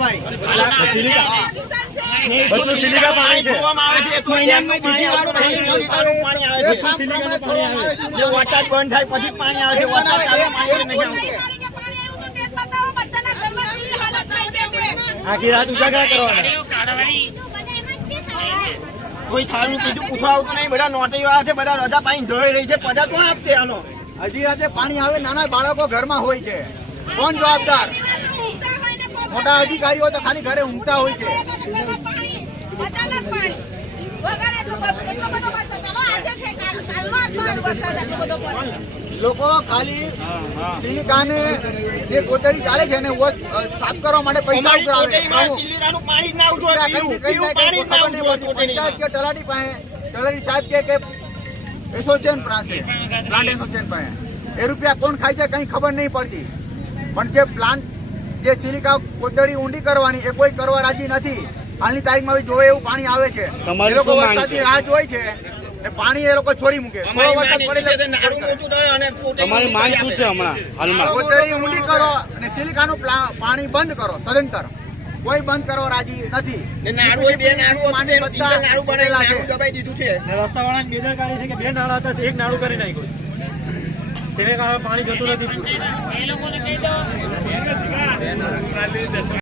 ભાઈ બધું સિલિકા પાણી છે વરસાદ બંધ થાય પછી પાણી આવે છે વરસાદ આખી રાત ઉજાગરા કરવાના કોઈ થાળું બીજું પૂછવા આવતું નહીં બધા નોટરીઓ આવે છે બધા રજા પાણી ધોઈ રહી છે પજા કોણ આપશે આનો અડધી રાતે પાણી આવે નાના બાળકો ઘરમાં હોય છે કોણ જવાબદાર મોટા અધિકારીઓ તો ખાલી ઘરે ઊંઘતા હોય છે લોકો ખાલી સિલિકાને જે કોતરી ચાલે છે એને સાફ કરવા માટે પૈસા ઉઘરાવે પાણી ના પંચાયત કે તલાટી પાસે તલાટી સાહેબ કે એસોસિએશન પાસે પ્લાન્ટ એસોસિએશન પાસે એ રૂપિયા કોણ ખાય છે કઈ ખબર નહીં પડતી પણ જે પ્લાન્ટ જે સિલિકા કોતરી ઊંડી કરવાની એ કોઈ કરવા રાજી નથી હાલની તારીખમાં બી જોવે એવું પાણી આવે છે એ લોકો વરસાદની રાહ જોઈ છે ને પાણી એ લોકો છોડી મૂકે થોડો વરસાદ પડે તમારી માંગ શું છે હમણાં હાલમાં કોતરી ઊંડી કરો અને સિલિકાનું પાણી બંધ કરો સદંતર કોઈ બંધ કરવા રાજી નથી રસ્તા વાળા બેદરકારી છે કે બે નાળા હતા એક નાળું કરી નાખ્યું તેને કારણે પાણી જતું નથી